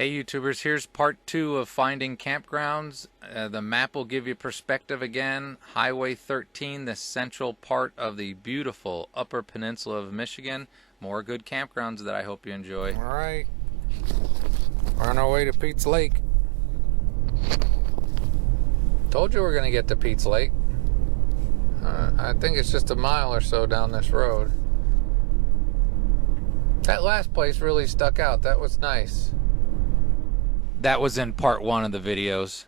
Hey YouTubers, here's part 2 of finding campgrounds. The map will give you perspective again. Highway 13, the central part of the beautiful Upper Peninsula of Michigan. More good campgrounds that I hope you enjoy. Alright, we're on our way to Pete's Lake. Told you we're going to get to Pete's Lake. I think it's just a mile or so down this road. That last place really stuck out. That was nice. That was in part 1 of the videos.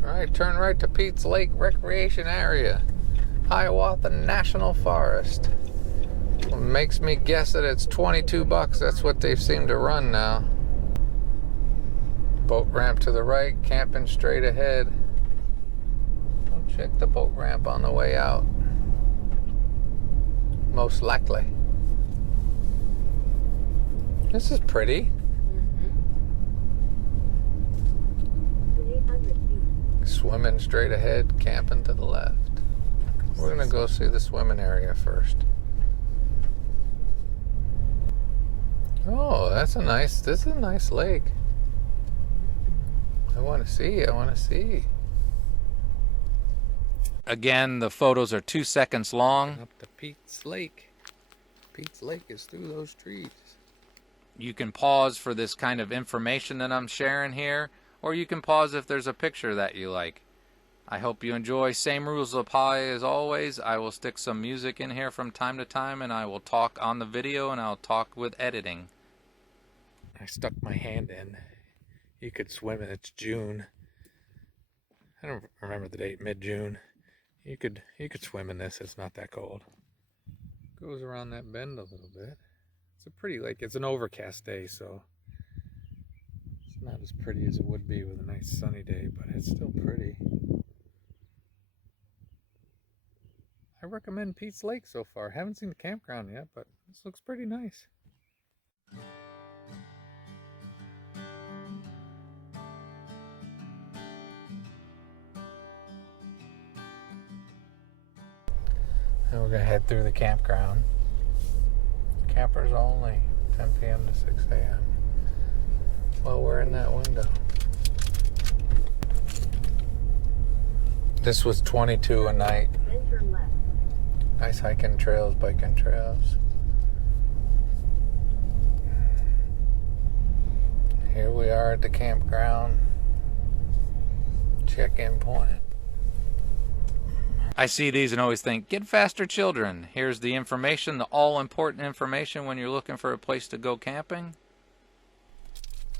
Alright, turn right to Pete's Lake Recreation Area. Hiawatha National Forest. What makes me guess that it's $22. That's what they seem to run now. Boat ramp to the right, camping straight ahead. I'll check the boat ramp on the way out. Most likely. This is pretty. Swimming straight ahead, camping to the left. We're gonna go see the swimming area first. Oh, this is a nice lake. I wanna see. Again, the photos are 2 seconds long. Up to Pete's Lake. Pete's Lake is through those trees. You can pause for this kind of information that I'm sharing here, or you can pause if there's a picture that you like. I hope you enjoy. Same rules apply as always. I will stick some music in here from time to time, and I will talk on the video, and I'll talk with editing. I stuck my hand in. You could swim in. It's June. I don't remember the date. Mid-June. You could swim in this. It's not that cold. Goes around that bend a little bit. It's a pretty lake. It's an overcast day, so it's not as pretty as it would be with a nice sunny day, but it's still pretty. I recommend Pete's Lake so far. Haven't seen the campground yet, but this looks pretty nice. And we're going to head through the campground. Campers only, 10 p.m. to 6 a.m. Well, we're in that window. This was $22 a night. Nice hiking trails, biking trails. Here we are at the campground. Check-in point. I see these and always think, get faster children. Here's the information, the all-important information when you're looking for a place to go camping.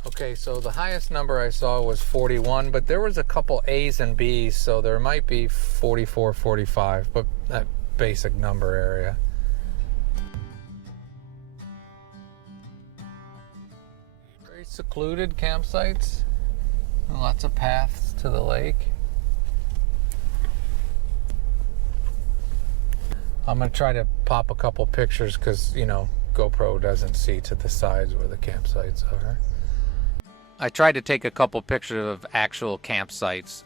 Okay, so the highest number I saw was 41, but there was a couple A's and B's, so there might be 44, 45, but that basic number area. Very secluded campsites. Lots of paths to the lake. I'm going to try to pop a couple pictures because, GoPro doesn't see to the sides where the campsites are. I tried to take a couple pictures of actual campsites.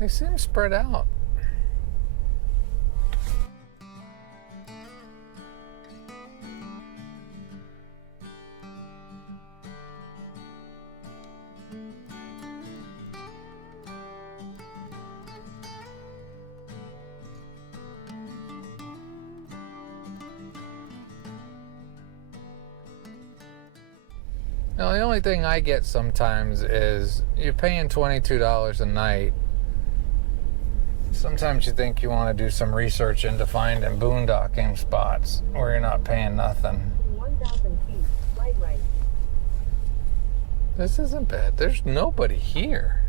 They seem spread out. Now, the only thing I get sometimes is you're paying $22 a night. Sometimes you think you want to do some research into finding boondocking spots where you're not paying nothing. 1,000 feet, right. This isn't bad. There's nobody here.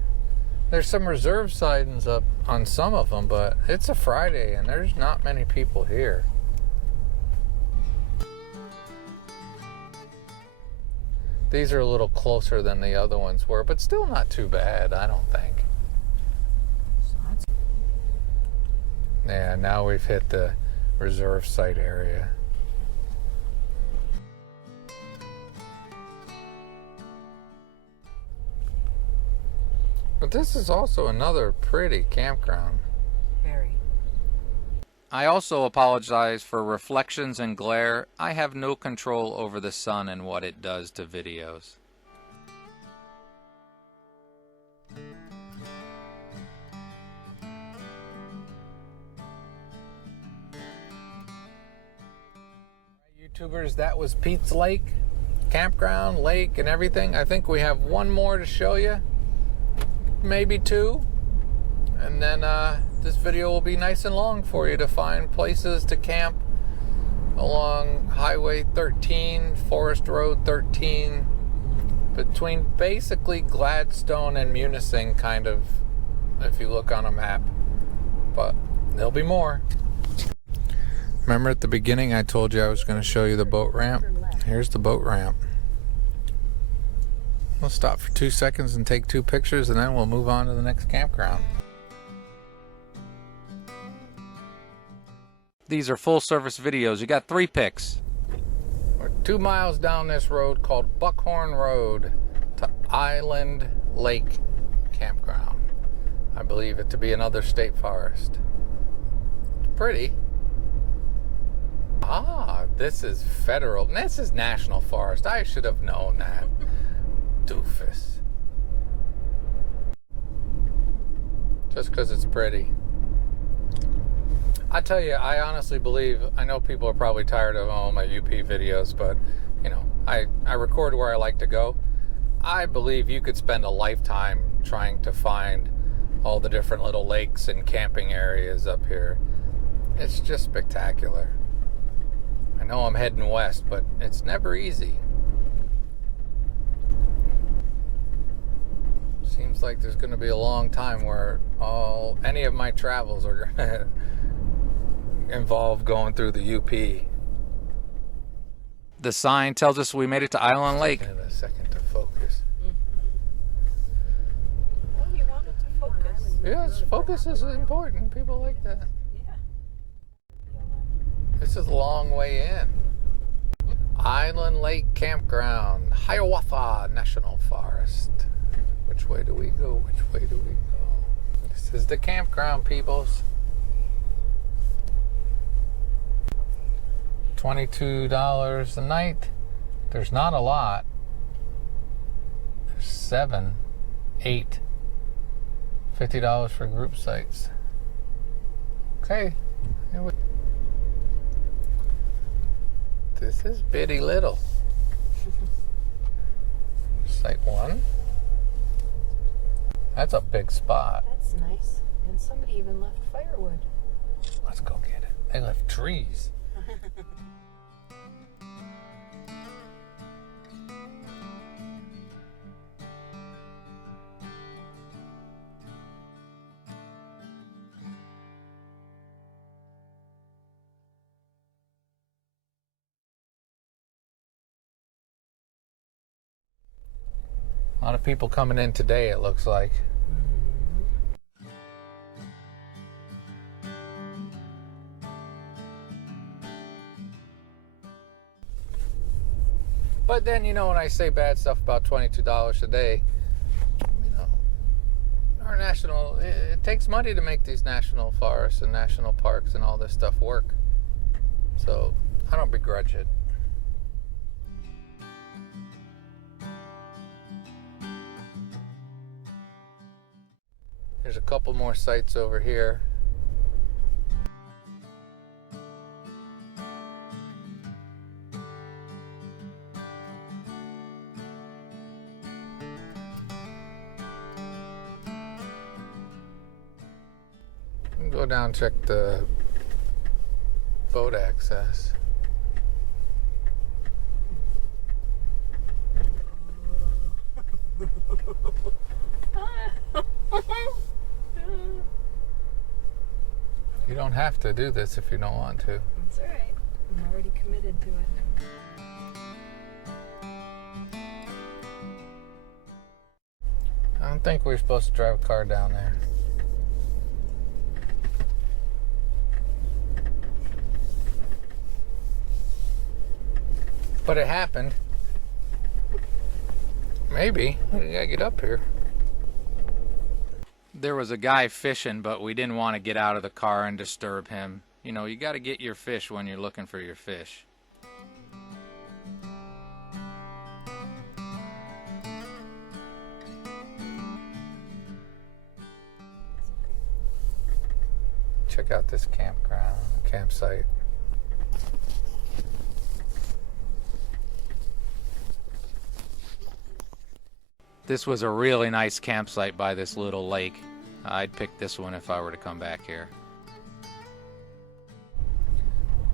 There's some reserve sightings up on some of them, but it's a Friday and there's not many people here. These are a little closer than the other ones were, but still not too bad, I don't think. Yeah, now we've hit the reserve site area. But this is also another pretty campground. Very. I also apologize for reflections and glare. I have no control over the sun and what it does to videos. YouTubers, that was Pete's Lake, campground, lake, and everything. I think we have one more to show you, maybe two, and then this video will be nice and long for you to find places to camp along Highway 13, Forest Road 13, between basically Gladstone and Munising, kind of, if you look on a map. But there'll be more. Remember at the beginning I told you I was going to show you the boat ramp? Here's the boat ramp. We'll stop for 2 seconds and take 2 pictures, and then we'll move on to the next campground. These are full service videos. You got 3 pics. We're 2 miles down this road called Buckhorn Road to Island Lake Campground. I believe it to be another state forest. Pretty. Ah, this is federal. This is national forest. I should have known that. Doofus. Just because it's pretty. I tell you, I honestly believe, I know people are probably tired of all my UP videos, but, you know, I record where I like to go. I believe you could spend a lifetime trying to find all the different little lakes and camping areas up here. It's just spectacular. I know I'm heading west, but it's never easy. Seems like there's going to be a long time where any of my travels are going to involve going through the UP. The sign tells us we made it to Island Lake. In a second to focus. Oh, you wanted to focus. Yes, focus is important. People like that. Yeah. This is a long way in. Island Lake Campground, Hiawatha National Forest. Which way do we go? Which way do we go? This is the campground, peoples. $22 a night. There's not a lot. There's 7, 8, $50 for group sites. Okay. This is bitty little. Site 1. That's a big spot. That's nice. And somebody even left firewood. Let's go get it. They left trees. A lot of people coming in today, it looks like. But then, you know, when I say bad stuff about $22 a day, you know, our national, it takes money to make these national forests and national parks and all this stuff work. So I don't begrudge it. There's a couple more sites over here. Go down and check the boat access. You don't have to do this if you don't want to. That's all right. I'm already committed to it. I don't think we're supposed to drive a car down there. But it happened. Maybe. We gotta get up here. There was a guy fishing, but we didn't want to get out of the car and disturb him. You know, you got to get your fish when you're looking for your fish. Check out this campsite. This was a really nice campsite by this little lake. I'd pick this one if I were to come back here.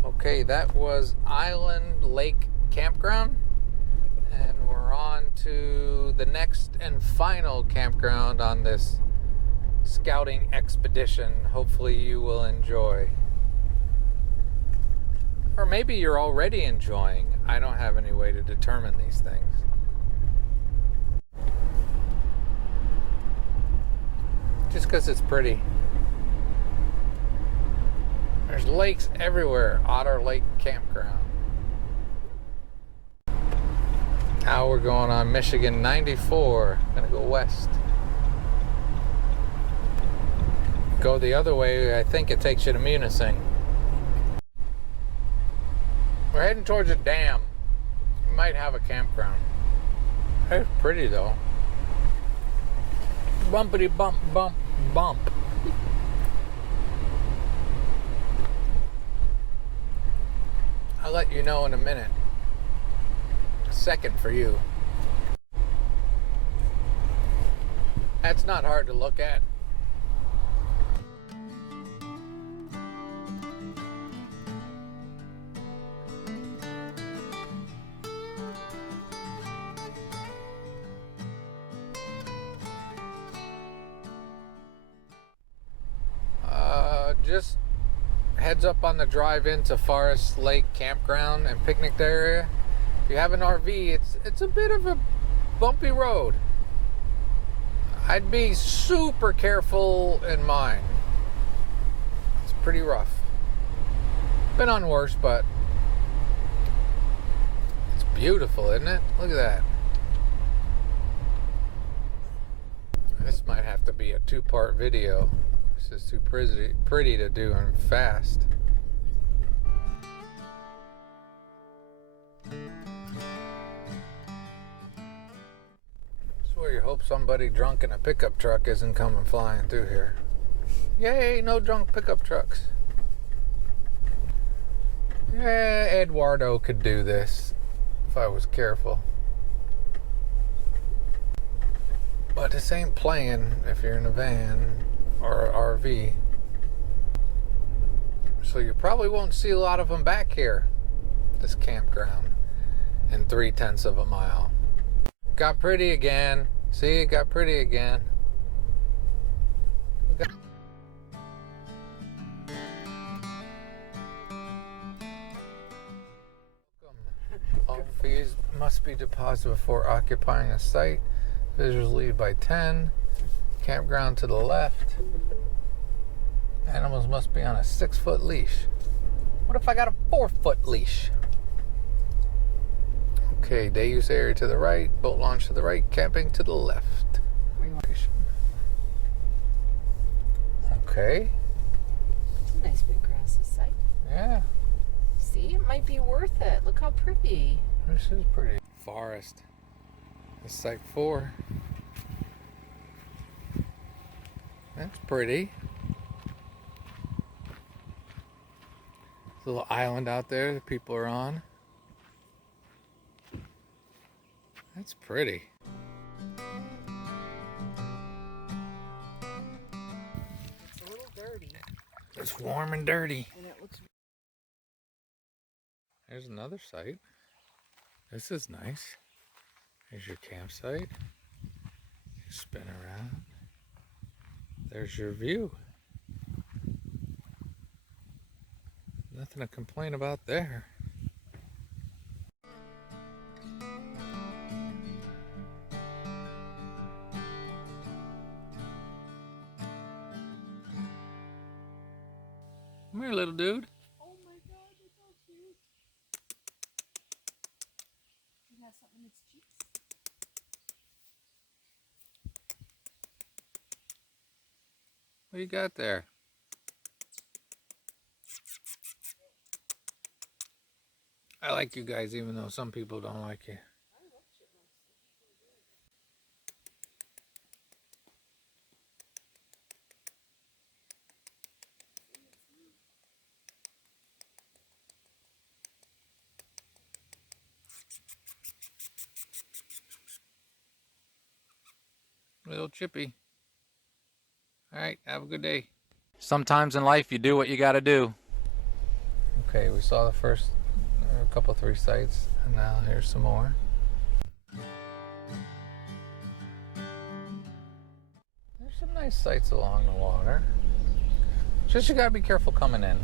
Okay, that was Island Lake Campground. And we're on to the next and final campground on this scouting expedition. Hopefully you will enjoy. Or maybe you're already enjoying. I don't have any way to determine these things. Just because it's pretty. There's lakes everywhere. Otter Lake Campground. Now we're going on Michigan 94. Gonna go west. Go the other way, I think it takes you to Munising. We're heading towards a dam. We might have a campground. It's pretty though. Bumpity bump, bump, bump. I'll let you know in a minute. A second for you. That's not hard to look at. Just heads up on the drive into Forest Lake Campground and picnic area. If you have an RV, it's a bit of a bumpy road. I'd be super careful in mine. It's pretty rough. Been on worse, but it's beautiful, isn't it? Look at that. This might have to be a two-part video. This is too pretty to do and fast. Swear you hope somebody drunk in a pickup truck isn't coming flying through here. Yay, no drunk pickup trucks. Yeah, Eduardo could do this if I was careful. But this ain't playing if you're in a van or RV. So you probably won't see a lot of them back here, this campground, in 3/10 of a mile. Got pretty again. See, it got pretty again. All fees must be deposited before occupying a site. Visitors leave by 10. Campground to the left. Animals must be on a 6-foot leash. What if I got a 4-foot leash? Okay, day use area to the right, boat launch to the right, camping to the left. Okay. It's a nice big grassy site. Yeah. See, it might be worth it. Look how pretty. This is pretty. Forest. This is site 4. That's pretty. Little island out there that people are on. That's pretty. It's a little dirty. It's warm and dirty. And it looks... There's another site. This is nice. There's your campsite. You spin around. There's your view. Nothing to complain about there. Come here, little dude. Oh my god, they're so cute. It has something in its cheeks. What you got there? I like you guys even though some people don't like you. Little Chippy. All right, have a good day. Sometimes in life you do what you got to do. Okay, we saw the first couple, 3 sites, and now here's some more. There's some nice sights along the water. Just you gotta be careful coming in.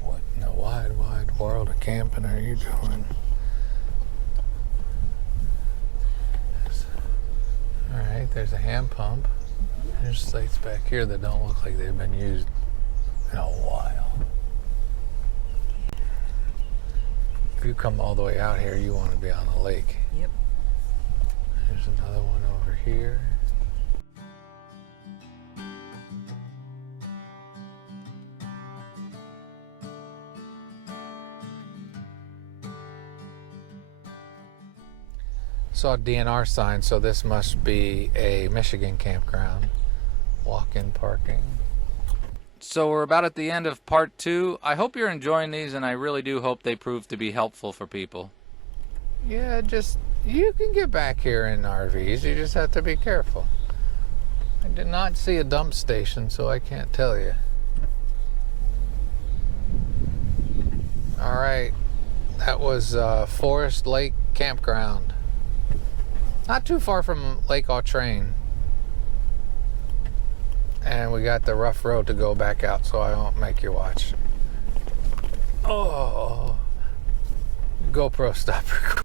What in the wide, wide world of camping are you doing? Alright, there's a hand pump. There's sites back here that don't look like they've been used in a while. If you come all the way out here, you want to be on the lake. Yep. There's another one over here. Saw a DNR sign, so this must be a Michigan campground. Walk-in parking. So we're about at the end of part 2. I hope you're enjoying these, and I really do hope they prove to be helpful for people. Yeah, you can get back here in RVs. You just have to be careful. I did not see a dump station, so I can't tell you. All right, that was Forest Lake Campground. Not too far from Lake Autrain. And we got the rough road to go back out, so I won't make you watch. Oh, GoPro stop recording.